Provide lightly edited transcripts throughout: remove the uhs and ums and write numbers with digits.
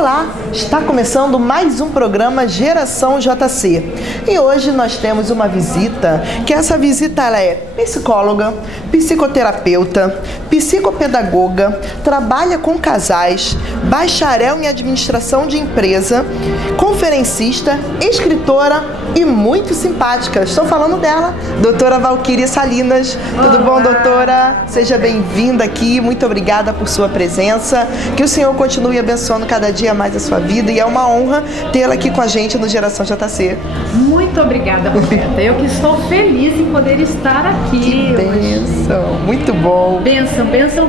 Olá, está começando mais um programa Geração JC e hoje nós temos uma visita, que essa visita ela é psicóloga, psicoterapeuta, psicopedagoga, trabalha com casais, bacharel em administração de empresa, conferencista, escritora e muito simpática. Estou falando dela, doutora Valquíria Salinas. Tudo bom, doutora? Seja bem-vinda aqui, muito obrigada por sua presença, que o Senhor continue abençoando cada dia mais a sua vida e é uma honra tê-la aqui com a gente no Geração JC. Muito obrigada, Roberta. Eu que estou feliz em poder estar aqui. Que bênção, muito bom. Bênção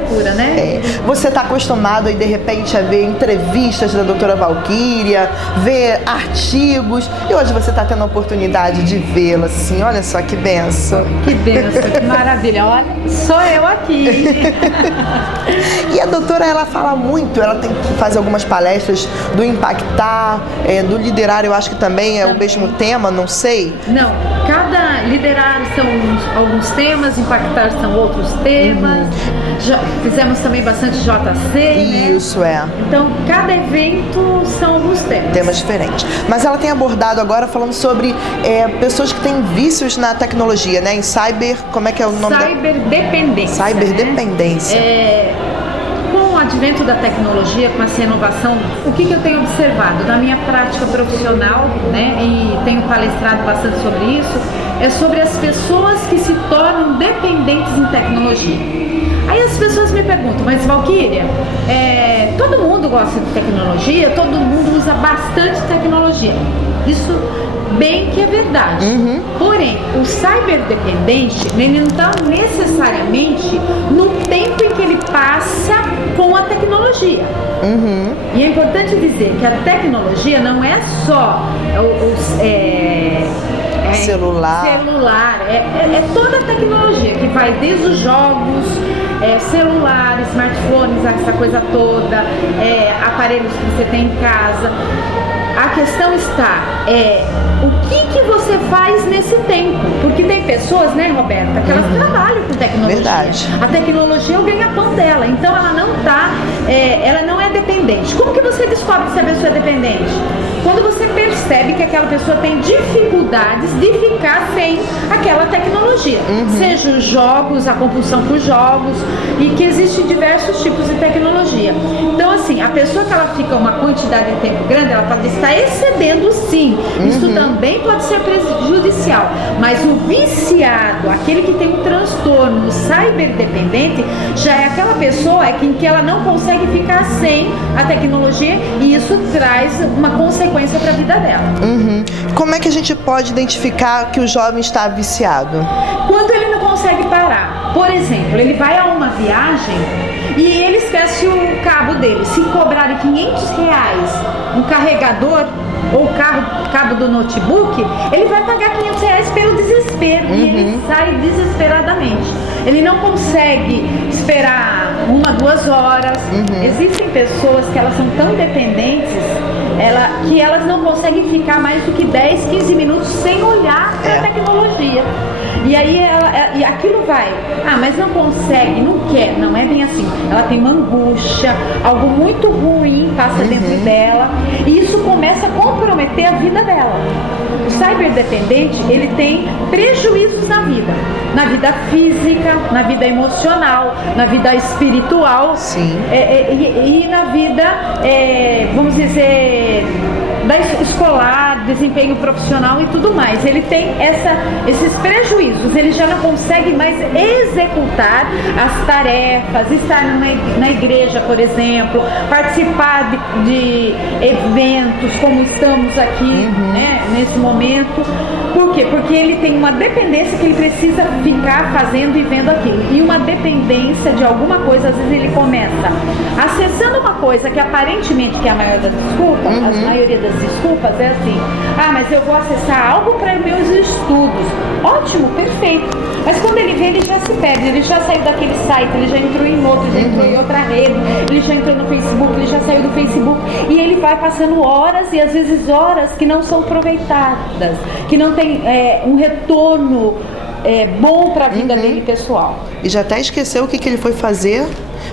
pura, né? Você está acostumado aí de repente a ver entrevistas da doutora Valquíria, ver artigos, e hoje você está tendo a oportunidade de vê-la assim, olha só que bênção. Que bênção, que maravilha, olha, sou eu aqui. E a doutora, ela fala muito, ela tem que fazer algumas palestras do impactar, do liderar, eu acho que também é o mesmo tema, não sei. Não, cada liderar são alguns temas, impactar são outros temas. Já fizemos também bastante JC, Isso, né? Então, cada evento são alguns temas. Temas diferentes. Mas ela tem abordado agora falando sobre pessoas que têm vícios na tecnologia, né? Em cyber, como é que é o nome? Cyberdependência. Cyberdependência. Com o advento da tecnologia, com essa inovação, o que eu tenho observado na minha prática profissional, né? E tenho palestrado bastante sobre isso, é sobre as pessoas que se tornam dependentes em tecnologia. Aí as pessoas me perguntam, mas Valquíria, todo mundo gosta de tecnologia, todo mundo usa bastante tecnologia. Isso bem que é verdade. Porém, o cyberdependente, ele não está necessariamente no tempo em que ele passa com a tecnologia. E é importante dizer que a tecnologia não é só celular, é toda a tecnologia que vai desde os jogos, celular, smartphones, essa coisa toda, aparelhos que você tem em casa. A questão está, o que você faz nesse tempo? Porque tem pessoas, né, Roberta, que elas trabalham com tecnologia. Verdade. A tecnologia é o ganha-pão dela, então ela não é dependente. Como que você descobre se a pessoa é dependente? Quando você percebe que aquela pessoa tem dificuldades de ficar sem aquela tecnologia. Seja os jogos, a compulsão por jogos, e que existem diversos tipos de tecnologia. Então, assim, a pessoa que ela fica uma quantidade de tempo grande, ela pode estar excedendo, sim. Isso também pode ser prejudicial. Mas o viciado, aquele que tem um transtorno cyberdependente, já é aquela pessoa em que ela não consegue ficar sem a tecnologia, e isso traz uma consequência para a vida dela. Como é que a gente pode identificar que o jovem está viciado? Quando ele não consegue parar. Por exemplo, ele vai a uma viagem e ele esquece o cabo dele. Se cobrarem R$500 um carregador ou cabo do notebook, ele vai pagar R$500 pelo desespero. E ele sai desesperadamente. Ele não consegue esperar 1, 2 horas. Existem pessoas que elas são tão dependentes que elas não conseguem ficar mais do que 10, 15 minutos sem olhar para a tecnologia. E aí e aquilo vai, mas não consegue, não quer, não é bem assim. Ela tem uma angústia, algo muito ruim passa dentro dela, e isso começa a comprometer a vida dela. O cyberdependente, ele tem prejuízos na vida física, na vida emocional, na vida espiritual. Sim. E na vida, vamos dizer, escolar, desempenho profissional e tudo mais. Ele tem esses prejuízos, ele já não consegue mais executar as tarefas, estar na igreja, por exemplo, participar de eventos como estamos aqui, né, nesse momento. Por quê? Porque ele tem uma dependência que ele precisa ficar fazendo e vendo aquilo. E uma dependência de alguma coisa, às vezes ele começa acessando uma coisa que aparentemente, que é a maioria das desculpas, a maioria das desculpas é assim: mas eu vou acessar algo para meus estudos. Ótimo, perfeito. Mas quando ele vê, ele já se perde, ele já saiu daquele site, ele já entrou em outro, já entrou em outra rede, ele já entrou no Facebook, ele já saiu do Facebook, e ele vai passando horas, e às vezes horas que não são aproveitadas, que não tem um retorno bom para a vida dele pessoal. E já até esqueceu o que ele foi fazer,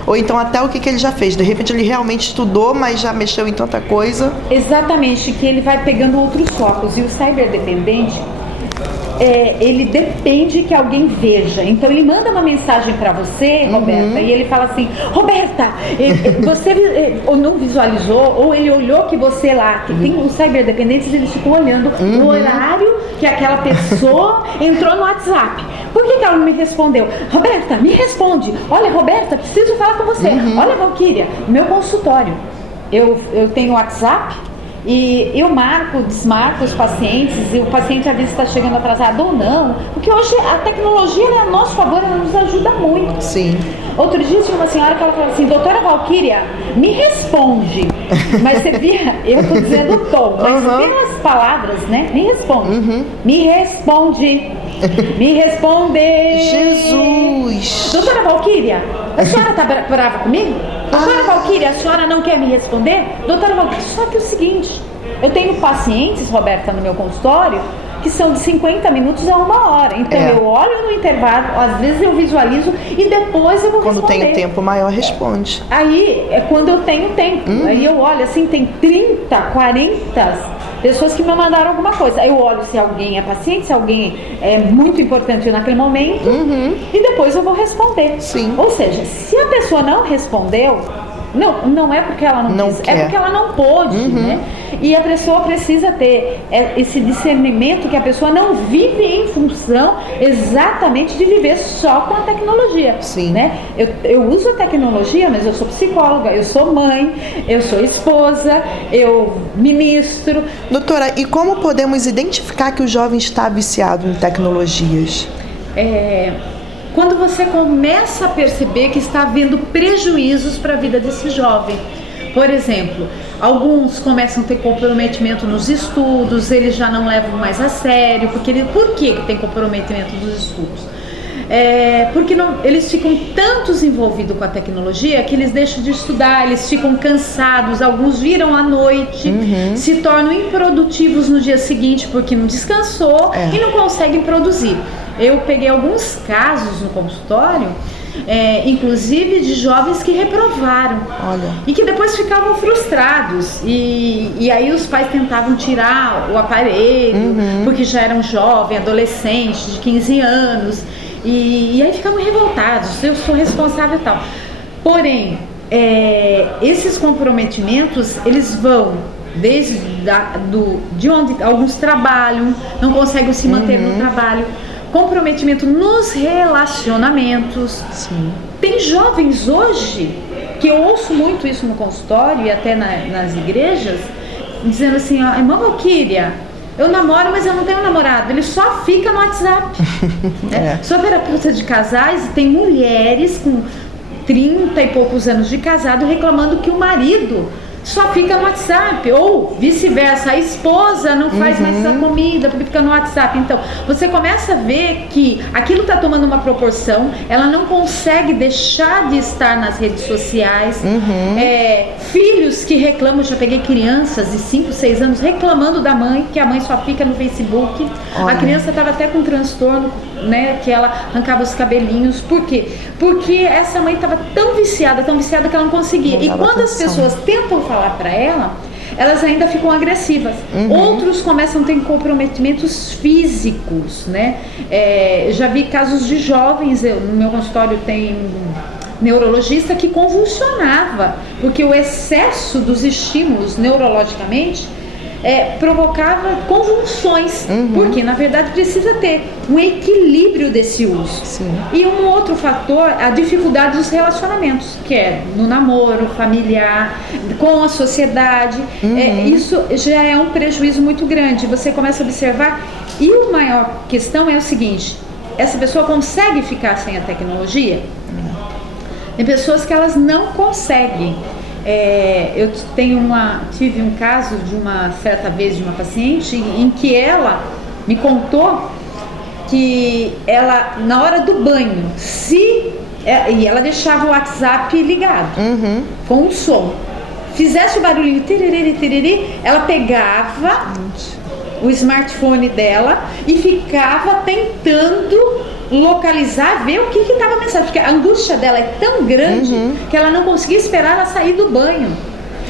ou então até o que ele já fez. De repente ele realmente estudou, mas já mexeu em tanta coisa. Exatamente, que ele vai pegando outros focos. E o cyberdependente, ele depende que alguém veja. Então ele manda uma mensagem para você, Roberta, e ele fala assim: Roberta, você ou não visualizou, ou ele olhou que você lá, que tem os cyberdependentes, eles ficam olhando o horário que aquela pessoa entrou no WhatsApp. Por que ela não me respondeu? Roberta, me responde. Olha, Roberta, preciso falar com você. Olha, Valquíria, meu consultório, eu tenho WhatsApp, e eu desmarco os pacientes, e o paciente às vezes está chegando atrasado ou não, porque hoje a tecnologia é a nosso favor, ela nos ajuda muito. Sim. Outro dia tinha uma senhora que ela falou assim: doutora Valquíria, me responde. Mas você via, eu estou dizendo o tom, mas você vê as palavras, né? Me responde. Me responde. Me responde. Jesus. Doutora Valquíria, a senhora está brava comigo? Doutora Valquíria, a senhora não quer me responder? Doutora Valquíria, só que é o seguinte, eu tenho pacientes, Roberta, no meu consultório, que são de 50 minutos a 1 hora. Então eu olho no intervalo, às vezes eu visualizo e depois eu vou responder. Quando tem tempo maior, responde. Aí é quando eu tenho tempo. Aí eu olho assim, tem 30, 40 pessoas que me mandaram alguma coisa. Aí eu olho se alguém é paciente, se alguém é muito importante naquele momento, e depois eu vou responder. Sim. Ou seja, se a pessoa não respondeu, não é porque ela não quis, é porque ela não pôde, né? E a pessoa precisa ter esse discernimento que a pessoa não vive em função exatamente de viver só com a tecnologia. Sim. Né? Eu uso a tecnologia, mas eu sou psicóloga, eu sou mãe, eu sou esposa, eu ministro. Doutora, e como podemos identificar que o jovem está viciado em tecnologias? Quando você começa a perceber que está havendo prejuízos para a vida desse jovem. Por exemplo, alguns começam a ter comprometimento nos estudos, eles já não levam mais a sério. Por que tem comprometimento nos estudos? Porque eles ficam tanto envolvidos com a tecnologia que eles deixam de estudar, eles ficam cansados, alguns viram à noite, se tornam improdutivos no dia seguinte porque não descansou e não conseguem produzir. Eu peguei alguns casos no consultório, inclusive de jovens que reprovaram. Olha. E que depois ficavam frustrados. E aí os pais tentavam tirar o aparelho, porque já eram jovens, adolescentes de 15 anos. E aí ficavam revoltados, eu sou responsável e tal. Porém, esses comprometimentos, eles vão desde de onde alguns trabalham, não conseguem se manter no trabalho. Comprometimento nos relacionamentos. Sim. Tem jovens hoje, que eu ouço muito isso no consultório e até nas igrejas, dizendo assim: ó, irmã Valquíria, eu namoro, mas eu não tenho namorado, ele só fica no WhatsApp. Sou terapeuta de casais e tem mulheres com 30 e poucos anos de casado reclamando que o marido só fica no WhatsApp, ou vice-versa, a esposa não faz mais essa comida porque fica no WhatsApp. Então, você começa a ver que aquilo está tomando uma proporção, ela não consegue deixar de estar nas redes sociais. Filhos que reclamam, já peguei crianças de 5, 6 anos reclamando da mãe, que a mãe só fica no Facebook. Olha. A criança estava até com transtorno, né, que ela arrancava os cabelinhos. Por quê? Porque essa mãe estava tão viciada que ela não conseguia. E quando as pessoas tentam falar para ela, elas ainda ficam agressivas. Outros começam a ter comprometimentos físicos, né? Já vi casos de jovens, no meu consultório tem neurologista que convulsionava, porque o excesso dos estímulos neurologicamente provocava convulsões, porque na verdade precisa ter um equilíbrio desse uso. Sim. E um outro fator, a dificuldade dos relacionamentos, que é no namoro familiar, com a sociedade. Isso já é um prejuízo muito grande. Você começa a observar, e a maior questão é o seguinte: essa pessoa consegue ficar sem a tecnologia? Tem pessoas que elas não conseguem. Eu tive um caso de uma certa vez de uma paciente em que ela me contou que ela, na hora do banho, e ela deixava o WhatsApp ligado com um som, fizesse o barulhinho tiriri, tiriri, ela pegava o smartphone dela e ficava tentando localizar, ver o que estava a mensagem, porque a angústia dela é tão grande que ela não conseguia esperar ela sair do banho.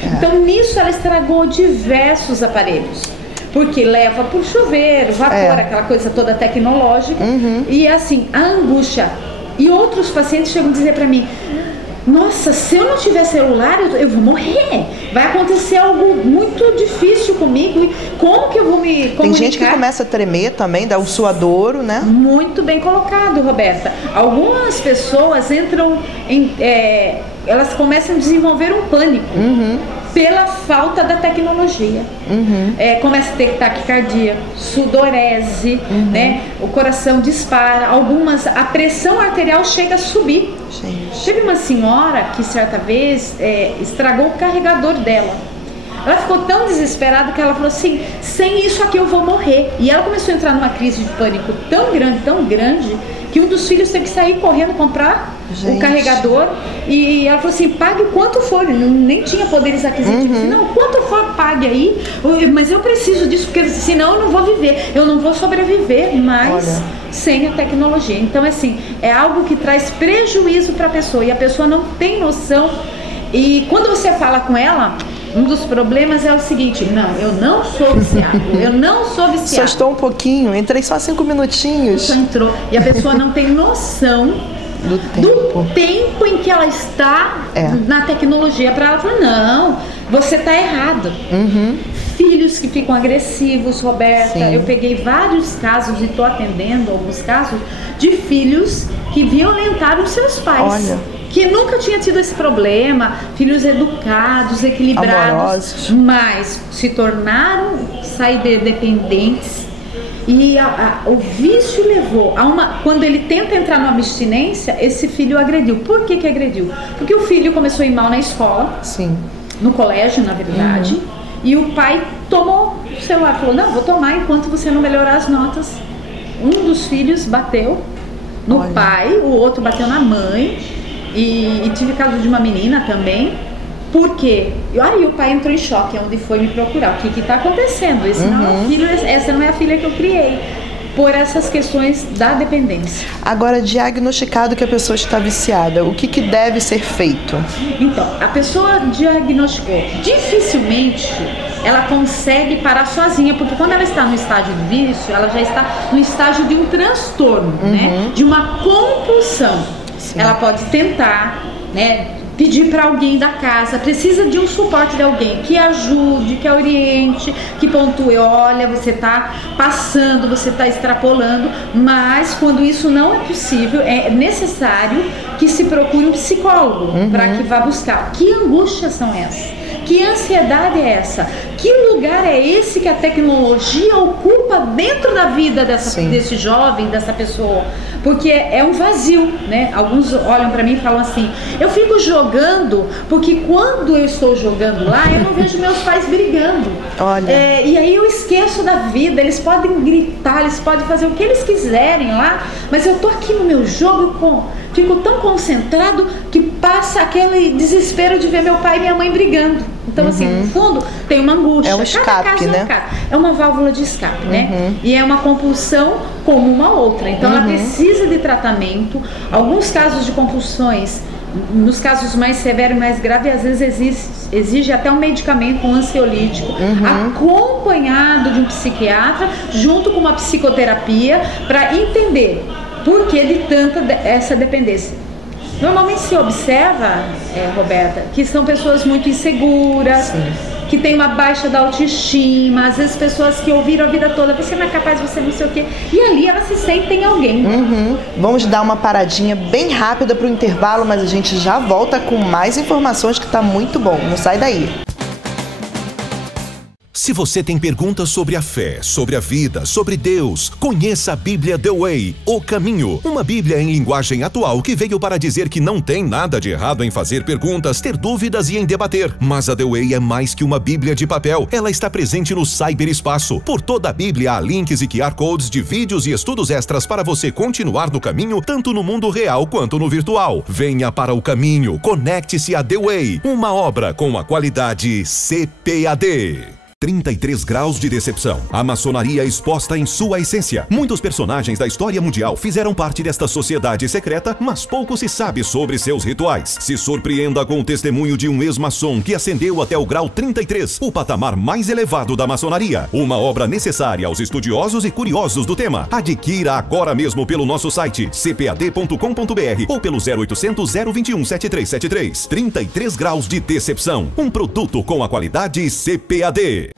Então nisso ela estragou diversos aparelhos, porque leva por chuveiro, vapor, aquela coisa toda tecnológica. E assim, a angústia. E outros pacientes chegam a dizer para mim: nossa, se eu não tiver celular, eu vou morrer. Vai acontecer algo muito difícil comigo. E como que eu vou me comunicar? Tem gente que começa a tremer também, dá um suadouro, né? Muito bem colocado, Roberta. Algumas pessoas entram em... elas começam a desenvolver um pânico pela falta da tecnologia. Começa a ter taquicardia, sudorese, né? O coração dispara. Algumas, a pressão arterial chega a subir. Teve uma senhora que certa vez estragou o carregador dela. Ela ficou tão desesperada que ela falou assim: sem isso aqui eu vou morrer. E ela começou a entrar numa crise de pânico tão grande, que um dos filhos teve que sair correndo comprar o carregador. E ela falou assim: pague quanto for. Nem tinha poderes aquisitivos. Não, quanto for, pague aí. Mas eu preciso disso, porque senão eu não vou viver. Eu não vou sobreviver mais sem a tecnologia. Então, assim, é algo que traz prejuízo para a pessoa. E a pessoa não tem noção. E quando você fala com ela, um dos problemas é o seguinte: não, eu não sou viciado, eu não sou viciado. Só estou um pouquinho, entrei só 5 minutinhos. Só entrou. E a pessoa não tem noção do tempo em que ela está na tecnologia. Para ela falar: não, você está errado. Filhos que ficam agressivos, Roberta. Eu peguei vários casos e estou atendendo alguns casos de filhos que violentaram seus pais. Que nunca tinha tido esse problema, filhos educados, equilibrados, amorosos, mas se tornaram dependentes. E o vício levou a uma... Quando ele tenta entrar numa abstinência, esse filho agrediu. Por que agrediu? Porque o filho começou a ir mal na escola, no colégio, na verdade, e o pai tomou o celular, falou: não, vou tomar enquanto você não melhorar as notas. Um dos filhos bateu no pai, o outro bateu na mãe. E tive caso de uma menina também. Por quê? Aí o pai entrou em choque, onde foi me procurar. O que está acontecendo? Esse não é o filho, essa não é a filha que eu criei. Por essas questões da dependência. Agora, diagnosticado que a pessoa está viciada, o que deve ser feito? Então, a pessoa diagnosticou. Dificilmente ela consegue parar sozinha, porque quando ela está no estágio do vício, ela já está no estágio de um transtorno, né? De uma compulsão. Ela pode tentar, né, pedir para alguém da casa, precisa de um suporte de alguém que ajude, que oriente, que pontue: olha, você está passando, você está extrapolando. Mas quando isso não é possível, é necessário que se procure um psicólogo para que vá buscar. Que angústias são essas? Que ansiedade é essa? Que lugar é esse que a tecnologia ocupa dentro da vida desse jovem, dessa pessoa? Porque é um vazio, né? Alguns olham para mim e falam assim: eu fico jogando porque quando eu estou jogando lá, eu não vejo meus pais brigando. E aí eu esqueço da vida. Eles podem gritar, eles podem fazer o que eles quiserem lá, mas eu tô aqui no meu jogo, fico tão concentrado que passa aquele desespero de ver meu pai e minha mãe brigando. Então, assim, no fundo, tem uma angústia. É um escape, né? É uma válvula de escape, né? E é uma compulsão como uma outra. Então, ela precisa de tratamento. Alguns casos de compulsões, nos casos mais severos e mais graves, às vezes exige até um medicamento, um ansiolítico, acompanhado de um psiquiatra, junto com uma psicoterapia, para entender por que de tanta essa dependência. Normalmente se observa, Roberta, que são pessoas muito inseguras, que têm uma baixa da autoestima, às vezes pessoas que ouviram a vida toda: você não é capaz, você não sei o quê, e ali elas se sentem alguém. Vamos dar uma paradinha bem rápida para o intervalo, mas a gente já volta com mais informações, que está muito bom. Não sai daí. Se você tem perguntas sobre a fé, sobre a vida, sobre Deus, conheça a Bíblia The Way, O Caminho. Uma Bíblia em linguagem atual que veio para dizer que não tem nada de errado em fazer perguntas, ter dúvidas e em debater. Mas a The Way é mais que uma Bíblia de papel. Ela está presente no cyberespaço. Por toda a Bíblia há links e QR Codes de vídeos e estudos extras para você continuar no caminho, tanto no mundo real quanto no virtual. Venha para o caminho, conecte-se a The Way, uma obra com a qualidade CPAD. 33 graus de decepção. A maçonaria exposta em sua essência. Muitos personagens da história mundial fizeram parte desta sociedade secreta, mas pouco se sabe sobre seus rituais. Se surpreenda com o testemunho de um ex-maçom que ascendeu até o grau 33, o patamar mais elevado da maçonaria. Uma obra necessária aos estudiosos e curiosos do tema. Adquira agora mesmo pelo nosso site cpad.com.br ou pelo 0800 021 7373. 33 graus de decepção. Um produto com a qualidade CPAD.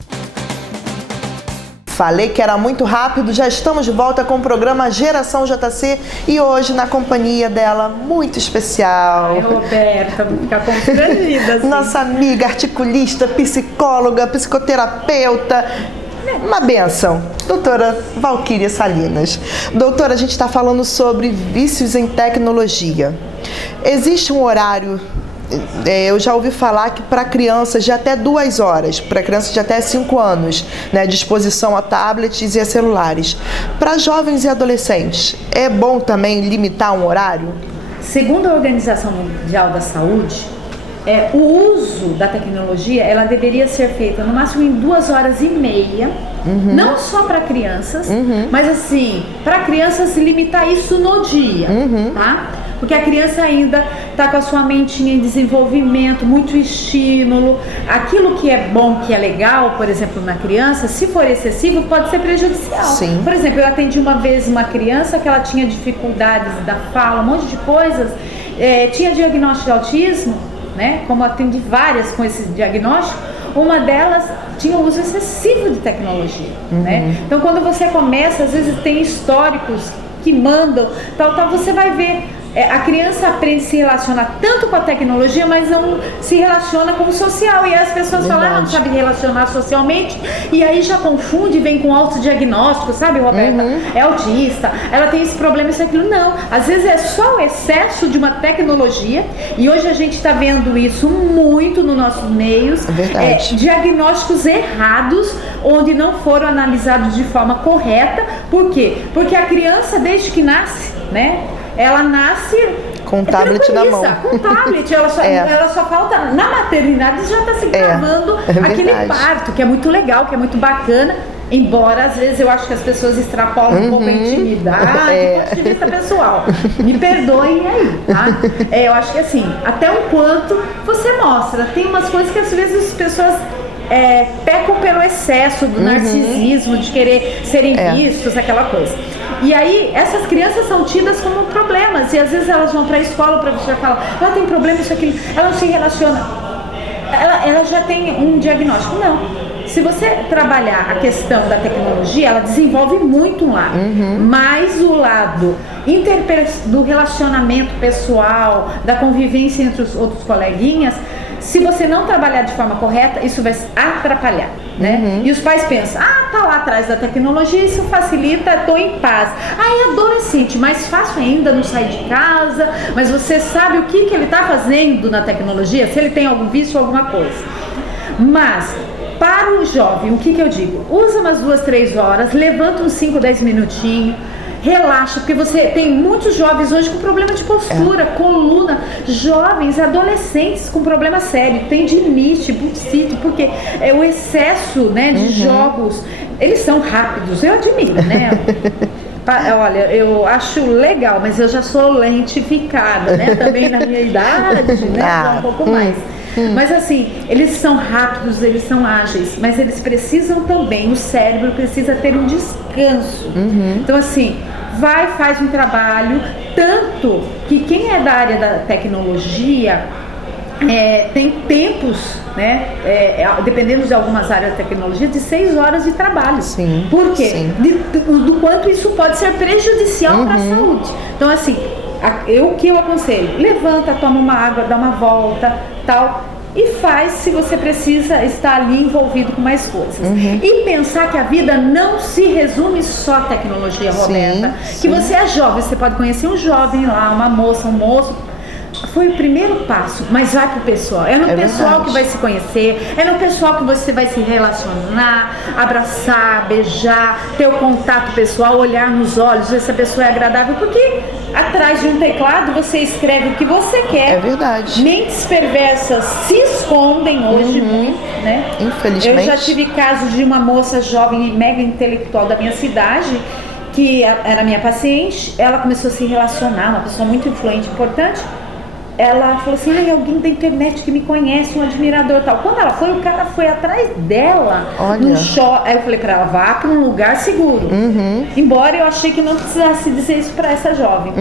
Falei que era muito rápido, já estamos de volta com o programa Geração JC e hoje na companhia dela, muito especial. Ai, Roberta, vou ficar constrangida. Assim. Nossa amiga, articulista, psicóloga, psicoterapeuta, uma bênção, doutora Valquíria Salinas. Doutora, a gente está falando sobre vícios em tecnologia. Existe um horário... eu já ouvi falar que para crianças de até 2 horas, para crianças de até 5 anos, né, de exposição a tablets e a celulares. Para jovens e adolescentes, é bom também limitar um horário? Segundo a Organização Mundial da Saúde, o uso da tecnologia ela deveria ser feita no máximo em 2h30, não só para crianças, mas assim, para crianças limitar isso no dia, tá? Porque a criança ainda está com a sua mentinha em desenvolvimento, muito estímulo. Aquilo que é bom, que é legal, por exemplo, na criança, se for excessivo, pode ser prejudicial. Sim. Por exemplo, eu atendi uma vez uma criança que ela tinha dificuldades da fala, um monte de coisas, tinha diagnóstico de autismo, né? Como eu atendi várias com esse diagnóstico, uma delas tinha uso excessivo de tecnologia, né? Então, quando você começa, às vezes tem históricos que mandam, tal, você vai ver. A criança aprende a se relacionar tanto com a tecnologia, mas não se relaciona com o social. E aí as pessoas falam, não sabe relacionar socialmente, e aí já confunde, vem com autodiagnóstico, sabe, Roberta? É autista, ela tem esse problema, isso, aquilo. Não, às vezes é só o excesso de uma tecnologia, e hoje a gente está vendo isso muito nos nossos meios. Diagnósticos errados, onde não foram analisados de forma correta. Por quê? Porque a criança, desde que nasce, né? Ela nasce com um tablet na mão. Com tablet, ela só falta na maternidade, já está se gravando aquele parto, que é muito legal, que é muito bacana. Embora às vezes eu acho que as pessoas extrapolam um pouco a intimidade, do ponto de vista pessoal. Me perdoem aí, tá? Eu acho que assim, até o quanto você mostra. Tem umas coisas que às vezes as pessoas pecam pelo excesso do narcisismo, de querer serem vistos, aquela coisa. E aí, essas crianças são tidas como problemas. E às vezes elas vão para a escola, o professor fala, ela tem problema, isso, aquilo. Ela não se relaciona. Ela já tem um diagnóstico. Não. Se você trabalhar a questão da tecnologia, ela desenvolve muito um lado. Mas o lado do relacionamento pessoal, da convivência entre os outros coleguinhas, se você não trabalhar de forma correta, isso vai atrapalhar, né? E os pais pensam, tá lá atrás da tecnologia, isso facilita, tô em paz. É adolescente, mais fácil ainda, não sai de casa, mas você sabe o que ele tá fazendo na tecnologia, se ele tem algum vício ou alguma coisa. Mas, para o jovem, o que eu digo? Usa umas 2-3 horas, levanta uns 5-10 minutinhos, relaxa, porque você tem muitos jovens hoje com problema de postura, coluna, jovens, adolescentes com problema sério, tendinite, bursite, porque o excesso, né, de jogos, eles são rápidos, eu admiro, né? Olha, eu acho legal, mas eu já sou lentificada, né? Também na minha idade, né? Um pouco mais. Mas assim, eles são rápidos, eles são ágeis, mas eles precisam também, o cérebro precisa ter um descanso. Então assim, faz um trabalho, tanto que quem é da área da tecnologia tem tempos, né, dependendo de algumas áreas da tecnologia, de 6 horas de trabalho. Sim. Por quê? Do quanto isso pode ser prejudicial para a saúde. Então assim, o que eu aconselho? Levanta, toma uma água, dá uma volta, tal, e faz se você precisa estar ali envolvido com mais coisas. E pensar que a vida não se resume só à tecnologia, Roberta. Que você é jovem, você pode conhecer um jovem lá, uma moça, um moço. foi o primeiro passo, mas vai pro pessoal. É no pessoal verdade. que vai se conhecer, é no pessoal que você vai se relacionar, abraçar, beijar, ter o contato pessoal, olhar nos olhos, ver se a pessoa é agradável, porque atrás de um teclado você escreve o que você quer. É verdade. Mentes perversas se escondem hoje muito, né? Infelizmente. Eu já tive casos de uma moça jovem e mega intelectual da minha cidade, que era minha paciente. Ela começou a se relacionar, uma pessoa muito influente, importante. Ela falou assim, ai, alguém da internet que me conhece, um admirador e tal. Quando ela foi, o cara foi atrás dela. Olha. Num shopping. Aí eu falei pra ela, vá pra um lugar seguro. Embora eu achei que não precisasse dizer isso pra essa jovem.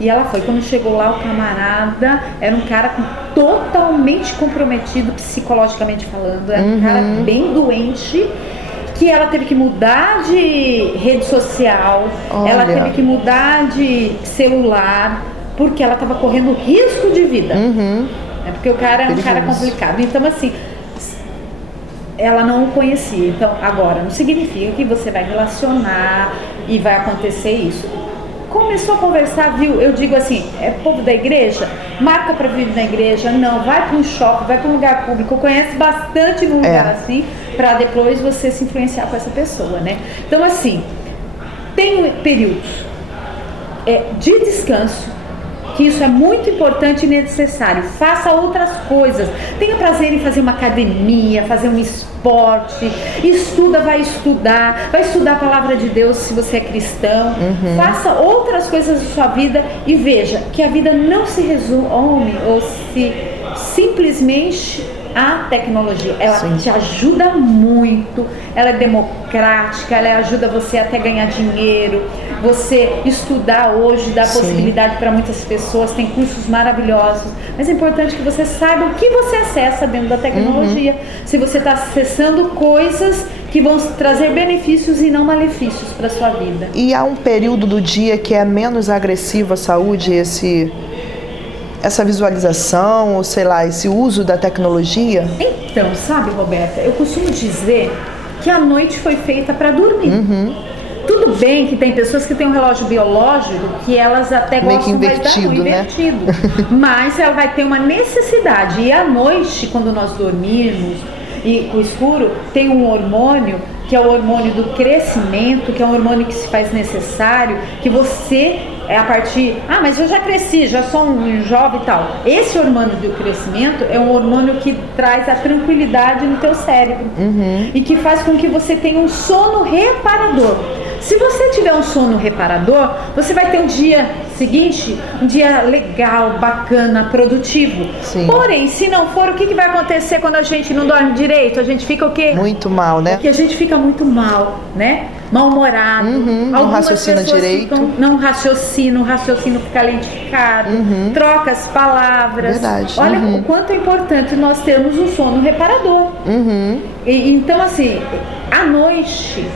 E ela foi. Quando chegou lá, o camarada era um cara totalmente comprometido psicologicamente falando. Era um cara bem doente, que ela teve que mudar de rede social. Olha. Ela teve que mudar de celular, porque ela estava correndo risco de vida. É porque o cara é um cara complicado. Então, assim, ela não o conhecia. Então, agora, não significa que você vai relacionar e vai acontecer isso. Começou a conversar, viu? Eu digo assim, é povo da igreja? Marca para vir na igreja. Não, vai para um shopping, vai para um lugar público. Conhece bastante num lugar assim, para depois você se influenciar com essa pessoa, né? Então, assim, tem períodos de descanso, que isso é muito importante e necessário. Faça outras coisas. Tenha prazer em fazer uma academia, fazer um esporte. Estuda, vai estudar a palavra de Deus se você é cristão. Faça outras coisas da sua vida e veja que a vida não se resume ou se simplesmente a tecnologia. Ela te ajuda muito, ela é democrática, ela ajuda você até ganhar dinheiro. Você estudar hoje dá possibilidade para muitas pessoas, tem cursos maravilhosos, mas é importante que você saiba o que você acessa dentro da tecnologia. Se você está acessando coisas que vão trazer benefícios e não malefícios para sua vida. E há um período do dia que é menos agressivo à saúde, essa visualização, ou sei lá, esse uso da tecnologia? Então, sabe, Roberta, eu costumo dizer que a noite foi feita para dormir. Tudo bem que tem pessoas que têm um relógio biológico que elas até gostam mais da noite, invertido, mas ela vai ter uma necessidade. E à noite, quando nós dormirmos e com o escuro, tem um hormônio que é o hormônio do crescimento, que é um hormônio que se faz necessário, que você a partir, mas eu já cresci, já sou um jovem e tal. Esse hormônio do crescimento é um hormônio que traz a tranquilidade no teu cérebro e que faz com que você tenha um sono reparador. Se você tiver um sono reparador, você vai ter um dia seguinte, um dia legal, bacana, produtivo. Porém, se não for, o que vai acontecer quando a gente não dorme direito? A gente fica o quê? Muito mal, né? Porque a gente fica muito mal, né? Mal-humorado. Não raciocina direito. Não raciocina, o raciocínio fica lentificado, troca as palavras. Verdade. Olha o quanto é importante nós termos um sono reparador. Então, assim, à noite,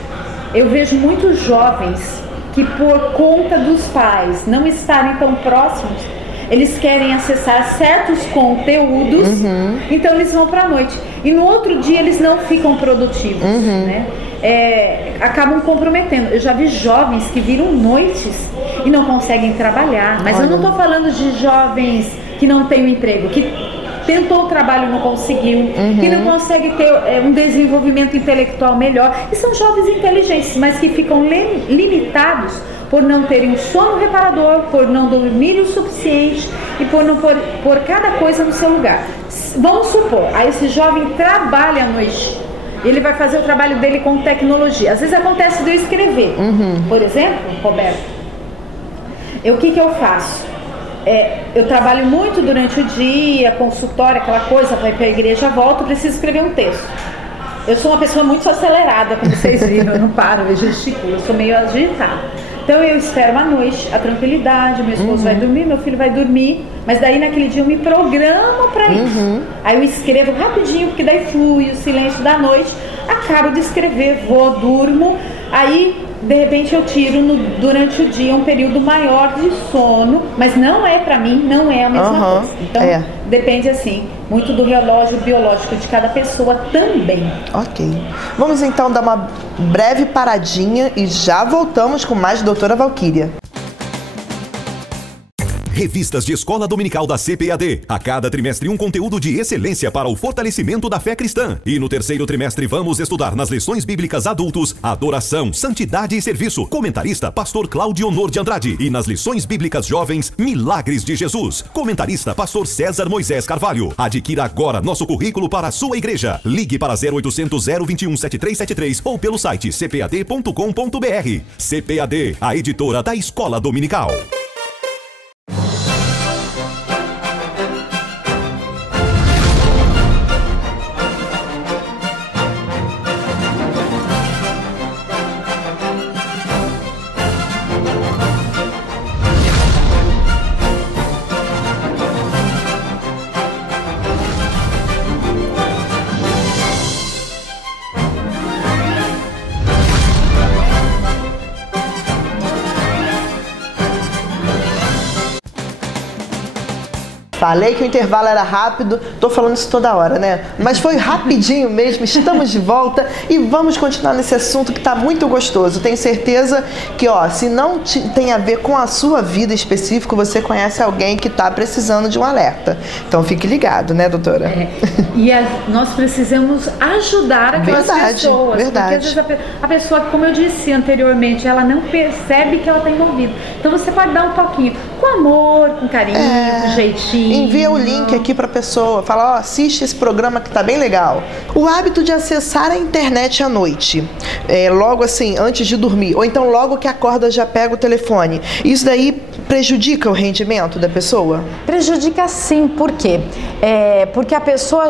eu vejo muitos jovens que, por conta dos pais não estarem tão próximos, eles querem acessar certos conteúdos, então eles vão para a noite. E no outro dia eles não ficam produtivos, né? Acabam comprometendo. Eu já vi jovens que viram noites e não conseguem trabalhar. Mas eu não estou falando de jovens que não têm um emprego, que tentou o trabalho e não conseguiu, que não consegue ter um desenvolvimento intelectual melhor. E são jovens inteligentes, mas que ficam limitados por não terem um sono reparador, por não dormirem o suficiente e por não pôr cada coisa no seu lugar. Vamos supor, aí esse jovem trabalha à noite, ele vai fazer o trabalho dele com tecnologia. Às vezes acontece de eu escrever. Por exemplo, Roberto, o que eu faço? Eu trabalho muito durante o dia, consultório, aquela coisa, vai para a igreja, volto, preciso escrever um texto. Eu sou uma pessoa muito acelerada, como vocês viram, eu não paro, eu gesticulo, eu sou meio agitada. Então eu espero uma noite, a tranquilidade, meu esposo vai dormir, meu filho vai dormir, mas daí naquele dia eu me programo para isso. Aí eu escrevo rapidinho, porque daí flui o silêncio da noite, acabo de escrever, durmo, aí de repente eu tiro durante o dia um período maior de sono, mas não é pra mim, não é a mesma coisa. Então depende assim muito do relógio biológico de cada pessoa também. Ok. Vamos então dar uma breve paradinha e já voltamos com mais doutora Valquíria. Revistas de Escola Dominical da CPAD. A cada trimestre um conteúdo de excelência para o fortalecimento da fé cristã. E no terceiro trimestre vamos estudar nas lições bíblicas adultos, adoração, santidade e serviço. Comentarista Pastor Cláudio Honor de Andrade. E nas lições bíblicas jovens, Milagres de Jesus. Comentarista Pastor César Moisés Carvalho. Adquira agora nosso currículo para a sua igreja. Ligue para 0800 021 7373 ou pelo site cpad.com.br. CPAD, a editora da Escola Dominical. Falei que o intervalo era rápido, tô falando isso toda hora, né? Mas foi rapidinho mesmo, estamos de volta e vamos continuar nesse assunto que tá muito gostoso. Tenho certeza que, se não tem a ver com a sua vida específica, você conhece alguém que tá precisando de um alerta. Então fique ligado, né, doutora? E nós precisamos ajudar aquelas pessoas. Verdade. Porque às vezes a pessoa, como eu disse anteriormente, ela não percebe que ela está envolvida. Então você pode dar um toquinho com amor, com carinho, com jeitinho. Envia o link aqui para a pessoa, fala, assiste esse programa que tá bem legal. O hábito de acessar a internet à noite, logo assim, antes de dormir, ou então logo que acorda já pega o telefone, isso daí prejudica o rendimento da pessoa? Prejudica sim, por quê? Porque a pessoa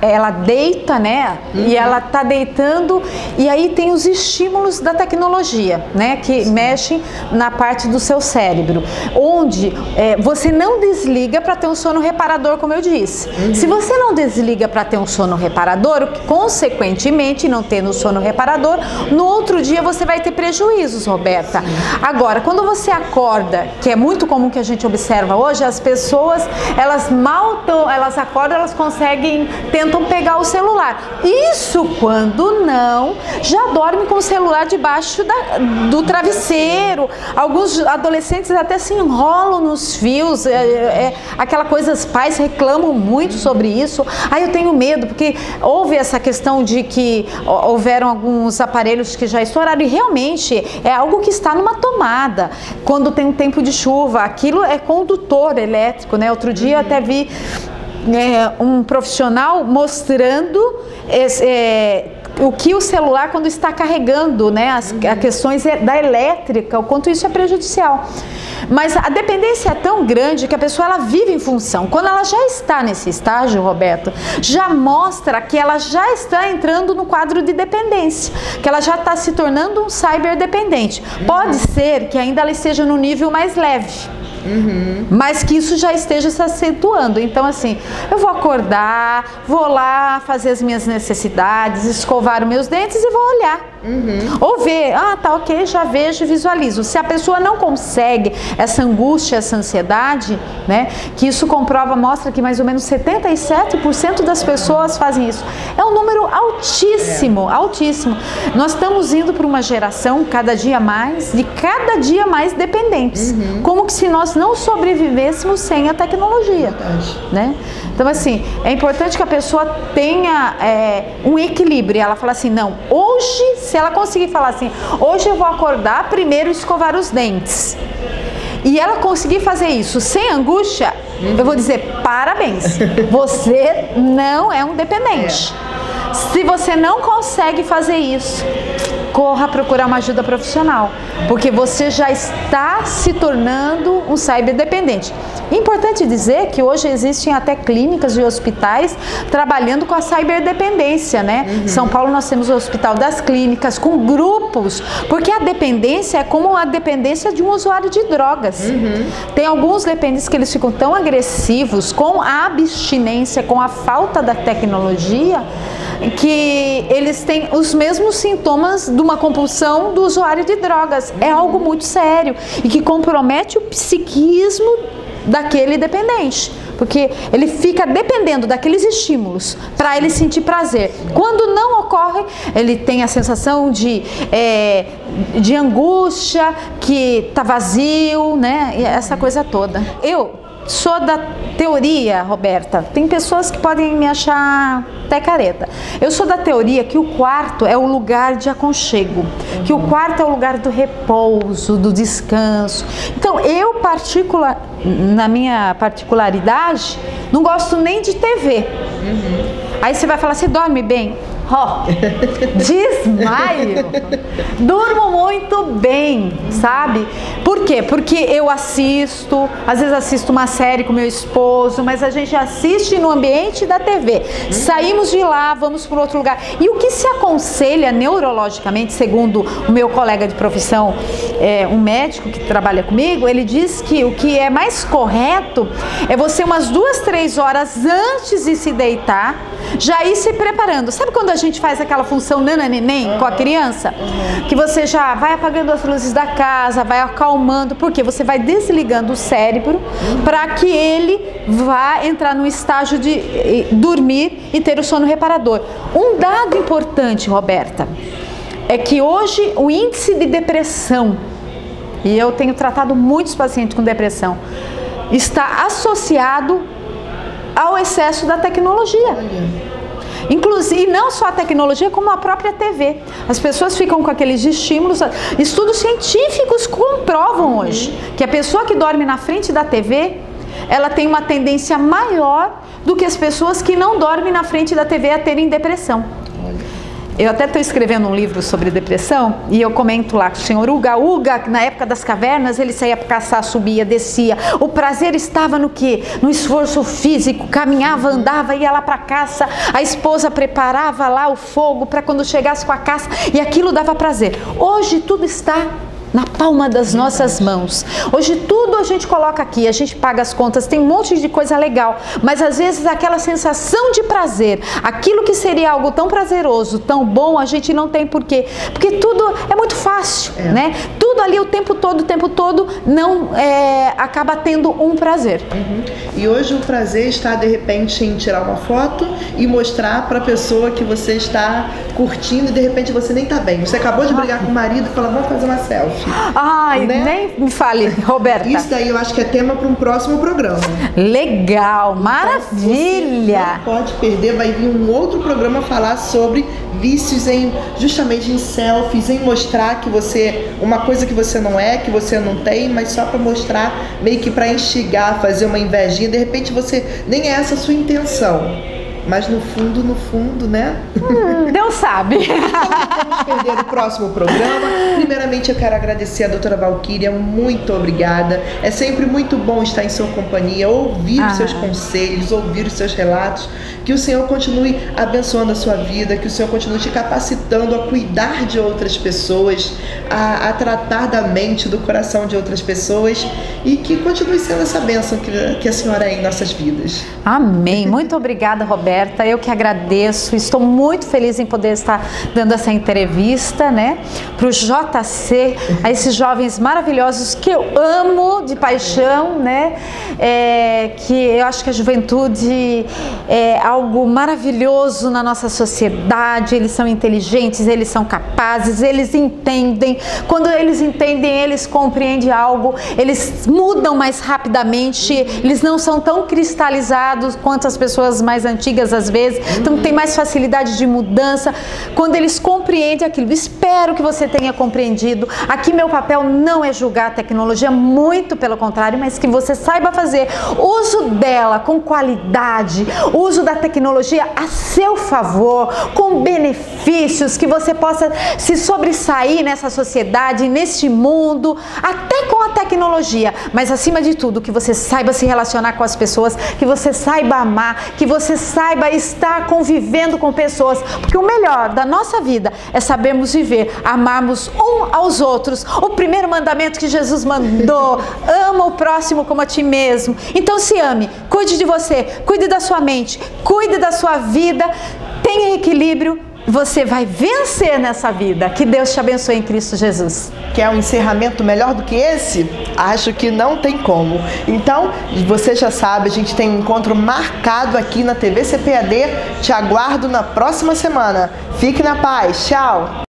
ela deita, né? E ela tá deitando e aí tem os estímulos da tecnologia, né? Que mexem na parte do seu cérebro, onde você não desliga para ter um sono reparador, como eu disse. Se você não desliga para ter um sono reparador, consequentemente, não tendo sono reparador, no outro dia você vai ter prejuízos, Roberta. Agora, quando você acorda, que é muito comum que a gente observa hoje, as pessoas, elas acordam, elas tentam pegar o celular. Isso quando não, já dorme com o celular debaixo do travesseiro. Alguns adolescentes até se enrolam nos fios, aquela coisa, os pais reclamam muito sobre isso. Eu tenho medo, porque houve essa questão de que houveram alguns aparelhos que já estouraram e realmente é algo que está numa tomada. Quando tem um tempo de chuva, aquilo é condutor elétrico, né? Outro dia eu até vi um profissional mostrando o que o celular, quando está carregando, né, as questões da elétrica, o quanto isso é prejudicial. Mas a dependência é tão grande que a pessoa ela vive em função. Quando ela já está nesse estágio, Roberto, já mostra que ela já está entrando no quadro de dependência, que ela já está se tornando um cyberdependente. Pode ser que ainda ela esteja no nível mais leve. Mas que isso já esteja se acentuando. Então assim, eu vou acordar, vou lá fazer as minhas necessidades, escovar os meus dentes e vou olhar. Ou ver, tá ok, já vejo e visualizo. Se a pessoa não consegue essa angústia, essa ansiedade, né, que isso mostra que mais ou menos 77% das pessoas fazem isso. É um número altíssimo, altíssimo. Nós estamos indo para uma geração cada dia mais dependentes. Como que se nós não sobrevivêssemos sem a tecnologia, né? Então assim, é importante que a pessoa tenha um equilíbrio. Ela fala assim, não, hoje, se ela conseguir falar assim, hoje eu vou acordar, primeiro escovar os dentes, e ela conseguir fazer isso sem angústia, eu vou dizer, parabéns, você não é um dependente. Se você não consegue fazer isso, corra procurar uma ajuda profissional, porque você já está se tornando um cyberdependente. Importante dizer que hoje existem até clínicas e hospitais trabalhando com a cyberdependência, né? Em São Paulo nós temos o Hospital das Clínicas com grupos, porque a dependência é como a dependência de um usuário de drogas. Tem alguns dependentes que eles ficam tão agressivos com a abstinência, com a falta da tecnologia, que eles têm os mesmos sintomas de uma compulsão do usuário de drogas. É algo muito sério e que compromete o psiquismo daquele dependente. porque ele fica dependendo daqueles estímulos para ele sentir prazer. Quando não ocorre, ele tem a sensação de angústia, que tá vazio, né? E essa coisa toda. Eu sou da teoria, Roberta, tem pessoas que podem me achar até careta. Eu sou da teoria que o quarto é o lugar de aconchego, que o quarto é o lugar do repouso, do descanso. Então, na minha particularidade, não gosto nem de TV. Aí você vai falar, você dorme bem? Desmaio, durmo muito bem, sabe? Por quê? Porque eu assisto, às vezes assisto uma série com meu esposo, mas a gente assiste no ambiente da TV. Saímos de lá, vamos para outro lugar. E o que se aconselha neurologicamente, segundo o meu colega de profissão, um médico que trabalha comigo, ele diz que o que é mais correto é você umas 2, 3 horas antes de se deitar, já ir se preparando. Sabe quando a gente faz aquela função nana-neném com a criança? Que você já vai apagando as luzes da casa, vai acalmando, porque você vai desligando o cérebro para que ele vá entrar no estágio de dormir e ter o sono reparador. Um dado importante, Roberta, é que hoje o índice de depressão, e eu tenho tratado muitos pacientes com depressão, está associado ao excesso da tecnologia. Inclusive, não só a tecnologia, como a própria TV. As pessoas ficam com aqueles estímulos. Estudos científicos comprovam hoje que a pessoa que dorme na frente da TV, ela tem uma tendência maior do que as pessoas que não dormem na frente da TV a terem depressão. Eu até estou escrevendo um livro sobre depressão e eu comento lá que o senhor Uga, na época das cavernas, ele saía para caçar, subia, descia. O prazer estava no quê? No esforço físico, caminhava, andava, ia lá para caça. A esposa preparava lá o fogo para quando chegasse com a caça e aquilo dava prazer. Hoje tudo está na palma das nossas mãos. Hoje tudo a gente coloca aqui, a gente paga as contas, tem um monte de coisa legal, mas às vezes aquela sensação de prazer, aquilo que seria algo tão prazeroso, tão bom, a gente não tem. Por quê? Porque tudo é muito fácil, né? Tudo ali o tempo todo não acaba tendo um prazer. E hoje o prazer está de repente em tirar uma foto e mostrar para a pessoa que você está curtindo e de repente você nem está bem. Você acabou de brigar com o marido e fala, vamos fazer uma selfie. Ai, né? Nem me fale, Roberta. Isso daí eu acho que é tema para um próximo programa. Legal, maravilha. Você não pode perder, vai vir um outro programa falar sobre vícios justamente em selfies, em mostrar que você, uma coisa que você não é, que você não tem, mas só para mostrar, meio que para instigar, fazer uma invejinha, de repente você, nem é essa a sua intenção. Mas no fundo, né? Deus sabe. Então, vamos perder o próximo programa. Primeiramente, eu quero agradecer a doutora Valquíria, muito obrigada. É sempre muito bom estar em sua companhia, ouvir os seus conselhos, ouvir os seus relatos. Que o Senhor continue abençoando a sua vida, que o Senhor continue te capacitando a cuidar de outras pessoas, a tratar da mente, do coração de outras pessoas e que continue sendo essa bênção que a senhora é em nossas vidas. Amém. Muito obrigada, Roberta. Eu que agradeço. Estou muito feliz em poder estar dando essa entrevista, né, para o JC, a esses jovens maravilhosos que eu amo de paixão, né, que eu acho que a juventude é algo maravilhoso na nossa sociedade. Eles são inteligentes, eles são capazes, eles entendem. Quando eles entendem, eles compreendem algo, eles mudam mais rapidamente, eles não são tão cristalizados quanto as pessoas mais antigas às vezes, então tem mais facilidade de mudança quando eles compreendem aquilo. Espero que você tenha compreendido. Aqui meu papel não é julgar a tecnologia, muito pelo contrário, mas que você saiba fazer uso dela com qualidade, uso da tecnologia a seu favor, com benefícios, que você possa se sobressair nessa sociedade, neste mundo, até com a tecnologia, mas acima de tudo, que você saiba se relacionar com as pessoas, que você saiba amar, que você saiba estar convivendo com pessoas, porque o melhor da nossa vida é sabermos viver, amarmos um aos outros. O primeiro mandamento que Jesus mandou, ama o próximo como a ti mesmo. Então se ame, cuide de você, cuide da sua mente, cuide da sua vida, tenha equilíbrio você vai vencer nessa vida. Que Deus te abençoe em Cristo Jesus. Quer um encerramento melhor do que esse? Acho que não tem como. Então, você já sabe, a gente tem um encontro marcado aqui na TV CPAD. Te aguardo na próxima semana. Fique na paz. Tchau!